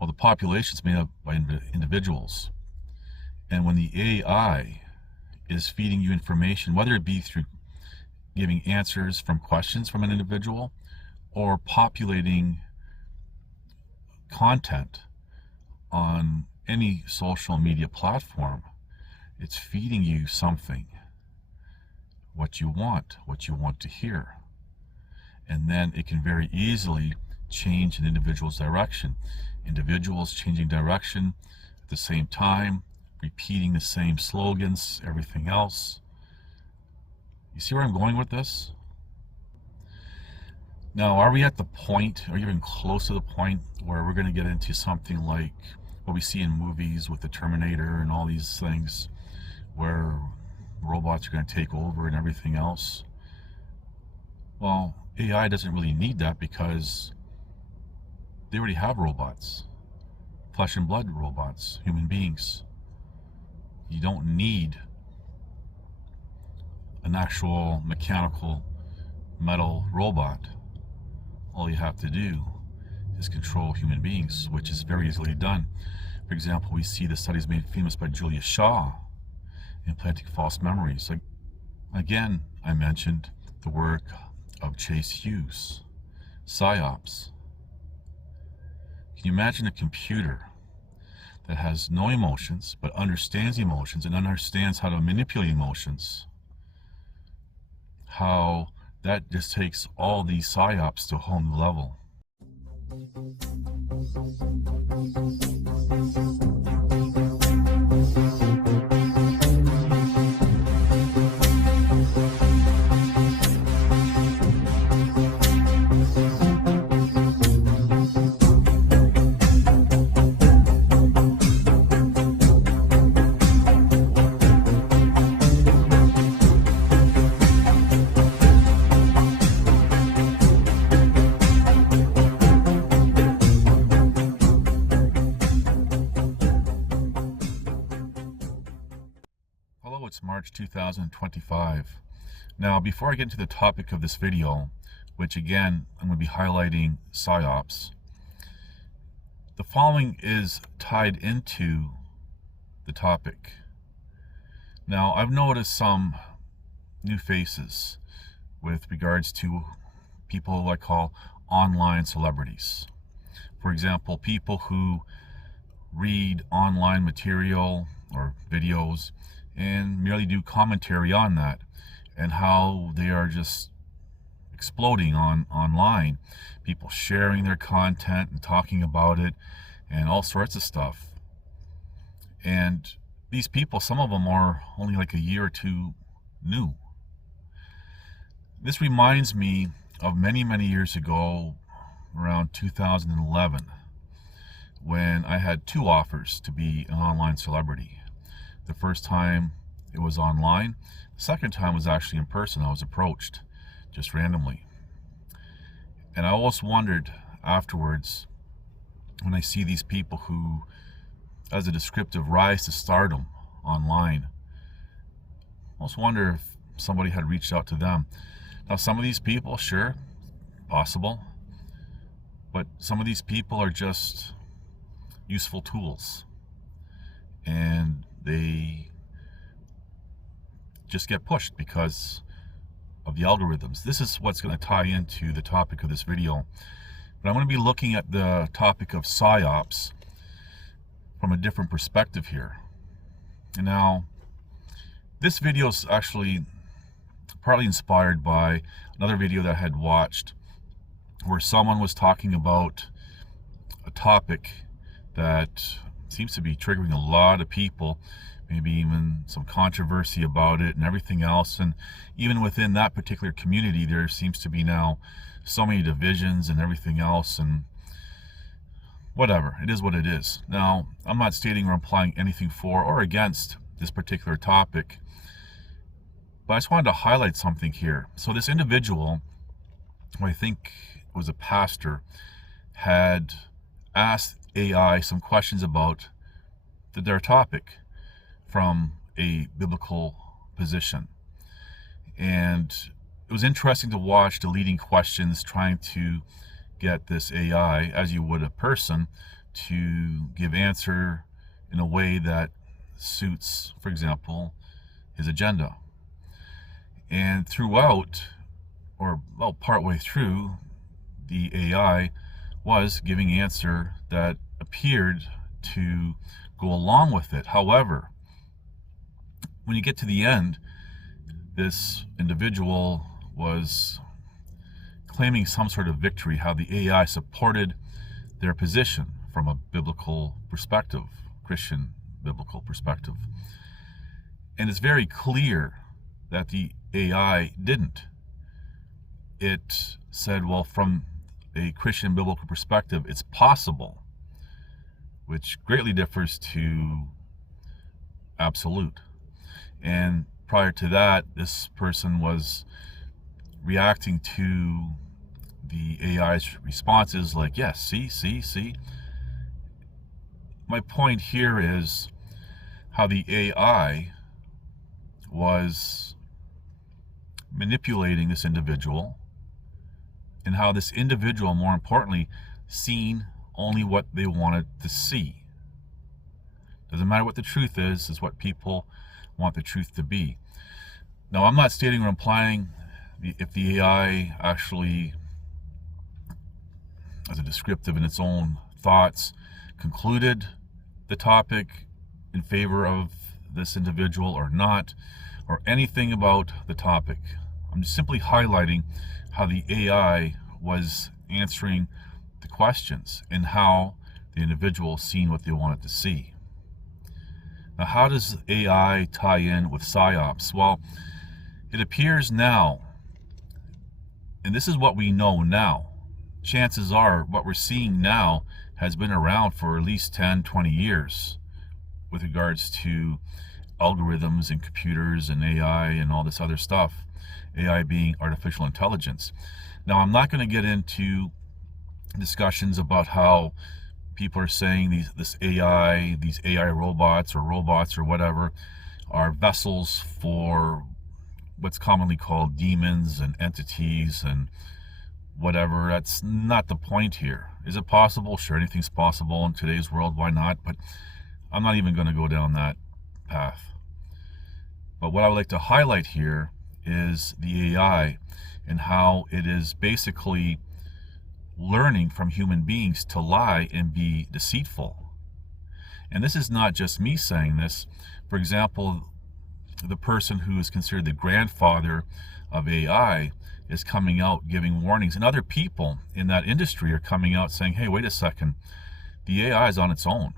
Well, the population is made up by individuals. And when the AI is feeding you information, whether it be through giving answers from questions from an individual or populating content on any social media platform, it's feeding you something, what you want to hear. And then it can very easily change an individual's direction. Individuals changing direction at the same time, repeating the same slogans, everything else. You see where I'm going with this? Now, are we at the point, or even close to the point, where we're going to get into something like what we see in movies with the Terminator and all these things, where robots are going to take over and everything else? Well, AI doesn't really need that because they already have robots, flesh and blood robots, human beings. You don't need an actual mechanical metal robot. All you have to do is control human beings, which is very easily done. For example, we see the studies made famous by Julia Shaw, implanting false memories. Like, again, I mentioned the work of Chase Hughes, Psyops. Can you imagine a computer that has no emotions but understands emotions and understands how to manipulate emotions? How that just takes all these psyops to a whole new level. It's March 2025. Now, before I get into the topic of this video, which again, I'm going to be highlighting Psyops, the following is tied into the topic. Now, I've noticed some new faces with regards to people I call online celebrities. For example, people who read online material or videos and merely do commentary on that, and how they are just exploding online. People sharing their content and talking about it and all sorts of stuff. And these people, some of them are only like a year or two new. This reminds me of many, many years ago, around 2011, when I had two offers to be an online celebrity. The first time it was online. The second time was actually in person. I was approached just randomly. And I always wondered afterwards, when I see these people who, as a descriptive, rise to stardom online, I always wonder if somebody had reached out to them. Now, some of these people, sure, possible, but some of these people are just useful tools, and they just get pushed because of the algorithms. This is what's going to tie into the topic of this video. But I'm going to be looking at the topic of psyops from a different perspective here. And now, this video is actually partly inspired by another video that I had watched where someone was talking about a topic that seems to be triggering a lot of people, maybe even some controversy about it and everything else. And even within that particular community, there seems to be now so many divisions and everything else, and whatever, it is what it is. Now, I'm not stating or implying anything for or against this particular topic, but I just wanted to highlight something here. So this individual, who I think was a pastor, had asked AI some questions about their topic from a biblical position. And it was interesting to watch the leading questions trying to get this AI, as you would a person, to give answer in a way that suits, for example, his agenda. And throughout, or well, partway through, the AI was giving answer that appeared to go along with it. However, when you get to the end, this individual was claiming some sort of victory, how the AI supported their position from a biblical perspective, Christian biblical perspective. And it's very clear that the AI didn't. It said, well, from a Christian biblical perspective, it's possible, which greatly differs to absolute. And prior to that, this person was reacting to the AI's responses like, yes, see. My point here is how the AI was manipulating this individual, and how this individual, more importantly, seen only what they wanted to see. Doesn't matter what the truth is what people want the truth to be. Now, I'm not stating or implying if the AI actually, as a descriptive in its own thoughts, concluded the topic in favor of this individual or not, or anything about the topic. I'm just simply highlighting how the AI was answering the questions and how the individual seen what they wanted to see. Now, how does AI tie in with Psyops? Well, it appears now, and this is what we know now. Chances are what we're seeing now has been around for at least 10, 20 years with regards to algorithms and computers and AI and all this other stuff. AI being artificial intelligence. Now, I'm not going to get into discussions about how people are saying these AI robots or whatever are vessels for what's commonly called demons and entities and whatever. That's not the point here. Is it possible? Sure, anything's possible in today's world. Why not? But I'm not even going to go down that path. But what I would like to highlight here is the AI and how it is basically learning from human beings to lie and be deceitful. And this is not just me saying this. For example, the person who is considered the grandfather of AI is coming out giving warnings, and other people in that industry are coming out saying, hey, wait a second, the AI is on its own.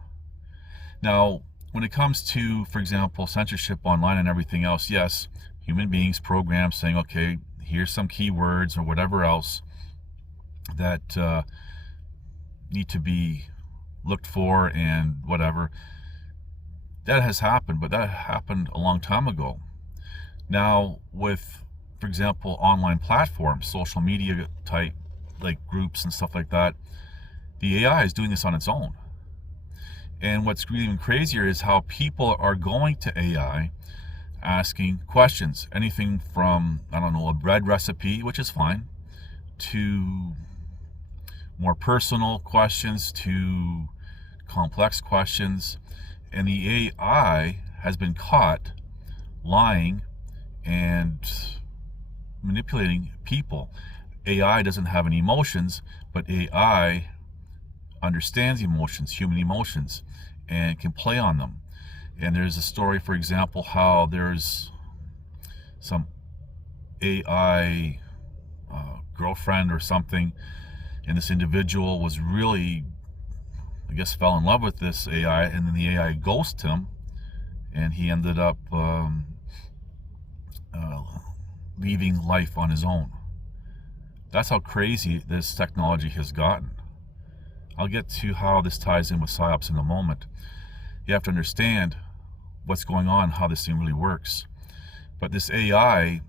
Now, when it comes to, for example, censorship online and everything else, yes, human beings programmed saying, okay, here's some keywords or whatever else that need to be looked for and whatever. That has happened, but that happened a long time ago. Now, with, for example, online platforms, social media type like groups and stuff like that, the AI is doing this on its own. And what's even crazier is how people are going to AI asking questions, anything from, I don't know, a bread recipe, which is fine, to more personal questions, to complex questions. And the AI has been caught lying and manipulating people. AI doesn't have any emotions, but AI understands emotions, human emotions, and can play on them. And there's a story, for example, how there's some AI girlfriend or something, and this individual was really, I guess, fell in love with this AI, and then the AI ghosted him, and he ended up leaving life on his own. That's how crazy this technology has gotten. I'll get to how this ties in with Psyops in a moment. You have to understand what's going on, how this thing really works. But this AI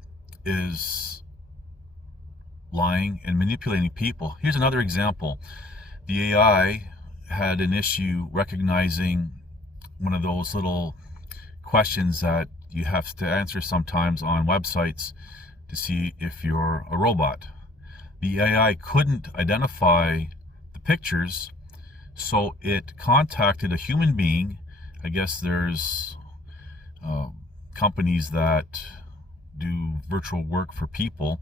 is lying and manipulating people. Here's another example. The AI had an issue recognizing one of those little questions that you have to answer sometimes on websites to see if you're a robot. The AI couldn't identify the pictures So it contacted a human being. I guess there's companies that do virtual work for people,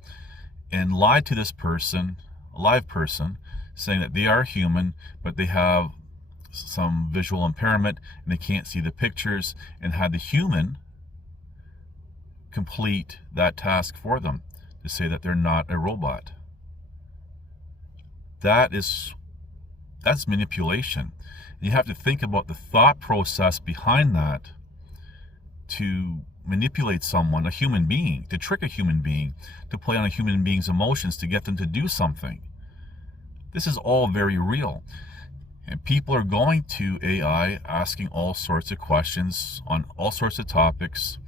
and lied to this person, a live person, saying that they are human, but they have some visual impairment and they can't see the pictures, and had the human complete that task for them to say that they're not a robot. That's manipulation. And you have to think about the thought process behind that to manipulate someone, a human being, to trick a human being, to play on a human being's emotions to get them to do something. This is all very real. And people are going to AI asking all sorts of questions on all sorts of topics,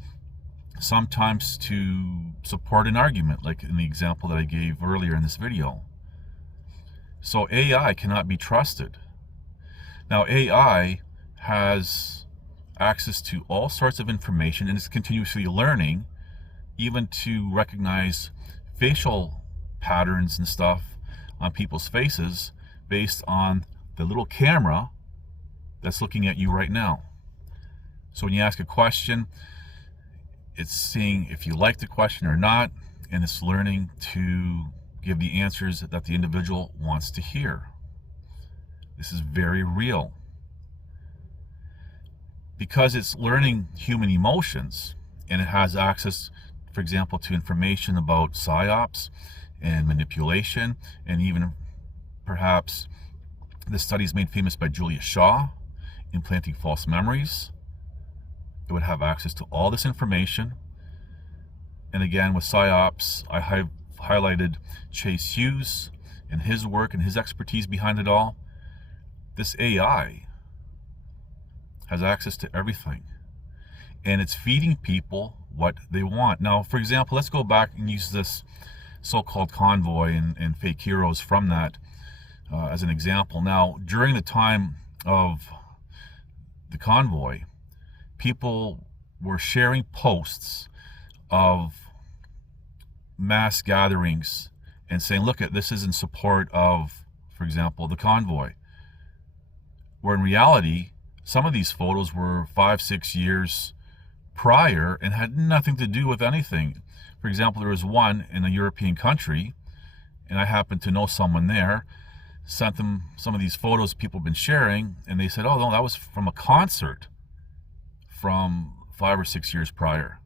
sometimes to support an argument, like in the example that I gave earlier in this video. So AI cannot be trusted. Now AI has access to all sorts of information and is continuously learning, even to recognize facial patterns and stuff on people's faces based on the little camera that's looking at you right now. So when you ask a question, it's seeing if you like the question or not, and it's learning to give the answers that the individual wants to hear. This is very real. Because it's learning human emotions, and it has access, for example, to information about psyops and manipulation, and even perhaps the studies made famous by Julia Shaw, implanting false memories. It would have access to all this information. And again, with psyops, I highlighted Chase Hughes and his work and his expertise behind it all. This AI has access to everything, and it's feeding people what they want. Now, for example, let's go back and use this so-called convoy and fake heroes from that as an example. Now, during the time of the convoy, people were sharing posts of mass gatherings and saying, look, this is in support of, for example, the convoy. Where in reality, some of these photos were 5-6 years prior and had nothing to do with anything. For example, there was one in a European country, and I happened to know someone there, sent them some of these photos people have been sharing, and they said, oh no, that was from a concert from 5 or 6 years prior.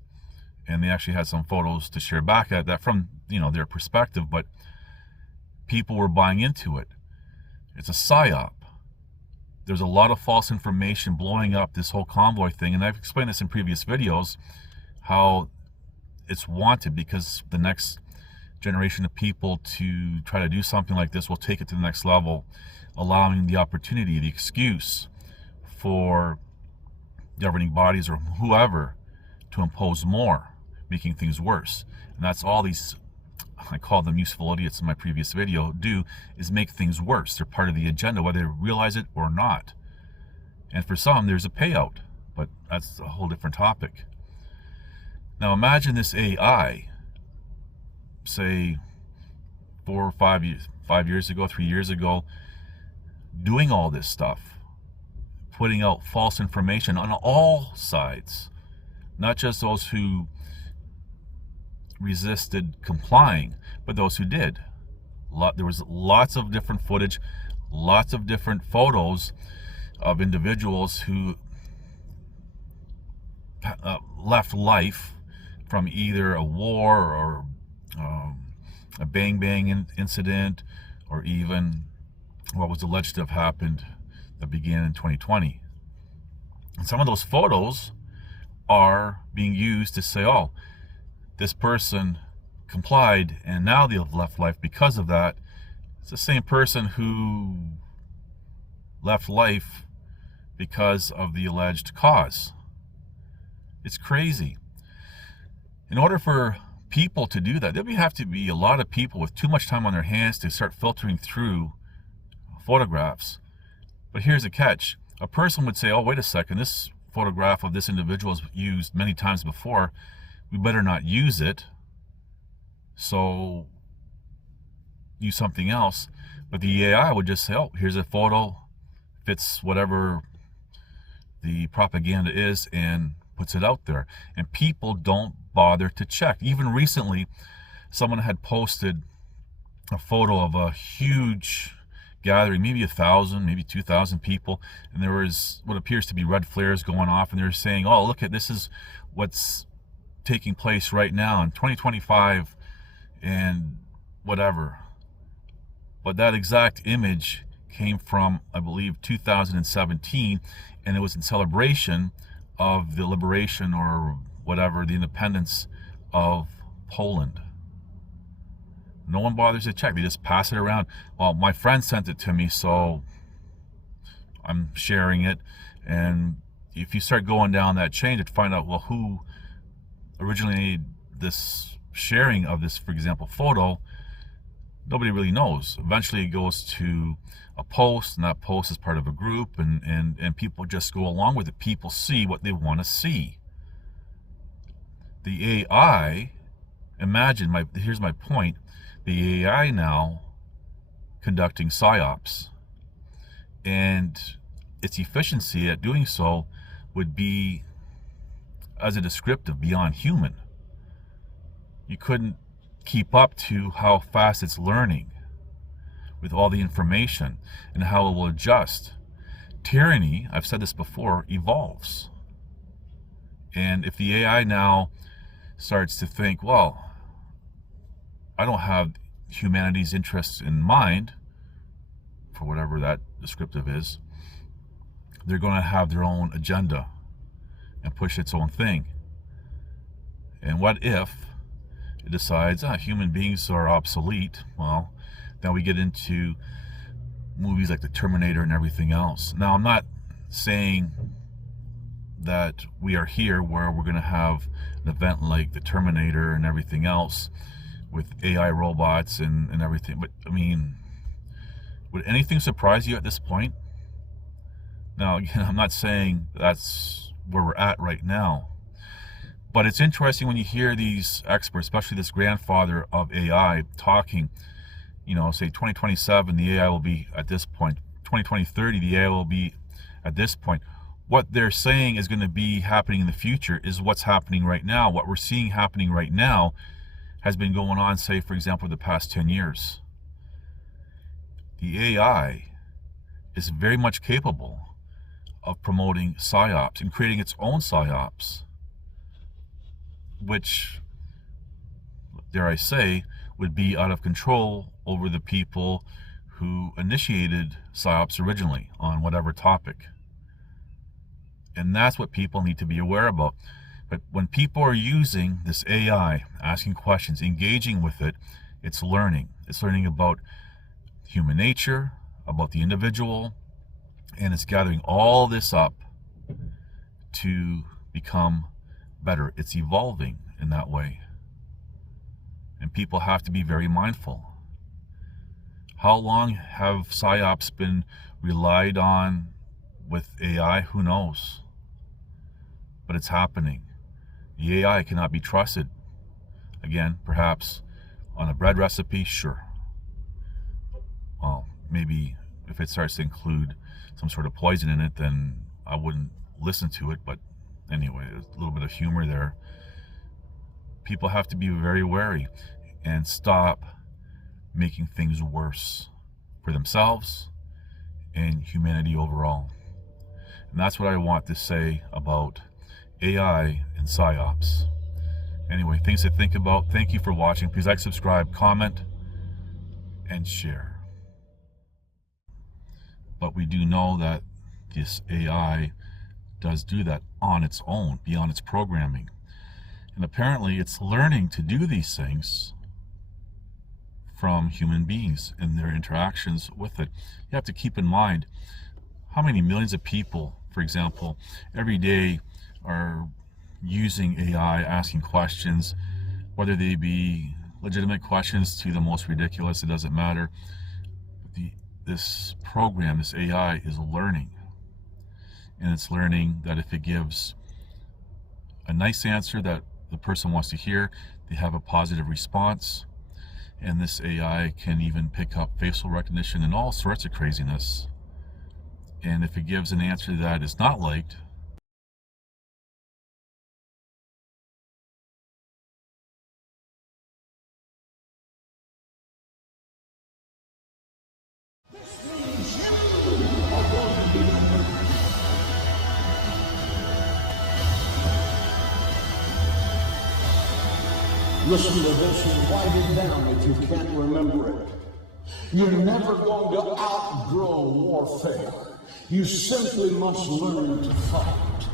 And they actually had some photos to share back at that from, their perspective, but people were buying into it. It's a psyop. There's a lot of false information blowing up this whole convoy thing, and I've explained this in previous videos, how it's wanted because the next generation of people to try to do something like this will take it to the next level, allowing the opportunity, the excuse for governing bodies or whoever to impose more, making things worse. And that's all these, I call them useful idiots in my previous video, do, is make things worse. They're part of the agenda, whether they realize it or not. And for some, there's a payout, but that's a whole different topic. Now imagine this AI, say 4 or 5 years ago, 3 years ago, doing all this stuff, putting out false information on all sides, not just those who resisted complying, but those who did. There was lots of different footage, lots of different photos of individuals who left life from either a war or a bang incident, or even what was alleged to have happened that began in 2020. And some of those photos are being used to say, oh, this person complied and now they've left life because of that. It's the same person who left life because of the alleged cause. It's crazy. In order for people to do that, there would have to be a lot of people with too much time on their hands to start filtering through photographs. But here's a catch. A person would say, oh, wait a second, this photograph of this individual is used many times before. We better not use it, so use something else. But the AI would just say, oh, here's a photo fits whatever the propaganda is and puts it out there. And people don't bother to check. Even recently, someone had posted a photo of a huge gathering, maybe 1,000, maybe 2,000 people, and there was what appears to be red flares going off, and they're saying, oh, look at this, is what's taking place right now in 2025 and whatever. But that exact image came from, I believe, 2017, and it was in celebration of the liberation or whatever, the independence of Poland. No one bothers to check. They just pass it around. Well, my friend sent it to me, so I'm sharing it. And if you start going down that chain to find out, well, who originated this sharing of this, for example, photo, nobody really knows. Eventually it goes to a post, and that post is part of a group, and people just go along with it. People see what they want to see. The AI, here's my point, the AI now conducting Psyops, and its efficiency at doing so would be, as a descriptive, beyond human. You couldn't keep up to how fast it's learning with all the information and how it will adjust. Tyranny, I've said this before, evolves. And if the AI now starts to think, well, I don't have humanity's interests in mind, for whatever that descriptive is, they're going to have their own agenda and push its own thing. And what if it decides, human beings are obsolete? Well, then we get into movies like The Terminator and everything else. Now, I'm not saying that we are here where we're going to have an event like The Terminator and everything else with AI robots and everything. But, I mean, would anything surprise you at this point? Now, again, I'm not saying that's where we're at right now. But it's interesting when you hear these experts, especially this grandfather of AI, talking, say 2027, the AI will be at this point. 2030, the AI will be at this point. What they're saying is going to be happening in the future is what's happening right now. What we're seeing happening right now has been going on, say, for example, the past 10 years. The AI is very much capable of promoting Psyops and creating its own Psyops, which, dare I say, would be out of control over the people who initiated Psyops originally on whatever topic. And that's what people need to be aware about. But when people are using this AI, asking questions, engaging with it, it's learning. It's learning about human nature, about the individual, and it's gathering all this up to become better. It's evolving in that way. And people have to be very mindful. How long have Psyops been relied on with AI? Who knows? But it's happening. The AI cannot be trusted. Again, perhaps on a bread recipe, sure. Well, maybe if it starts to include some sort of poison in it, then I wouldn't listen to it. But anyway, there's a little bit of humor there. People have to be very wary and stop making things worse for themselves and humanity overall. And that's what I want to say about AI and Psyops. Anyway, things to think about. Thank you for watching. Please like, subscribe, comment, and share. But we do know that this AI does do that on its own, beyond its programming. And apparently it's learning to do these things from human beings and their interactions with it. You have to keep in mind how many millions of people, for example, every day are using AI, asking questions, whether they be legitimate questions to the most ridiculous, it doesn't matter. This program, this AI, is learning. And it's learning that if it gives a nice answer that the person wants to hear, they have a positive response. And this AI can even pick up facial recognition and all sorts of craziness. And if it gives an answer that is not liked, listen to this and write it down if you can't remember it. You're never going to outgrow warfare. You simply must learn to fight.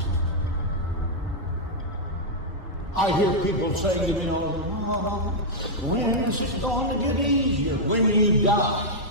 I hear people saying to me, oh, when is it going to get easier? When you die.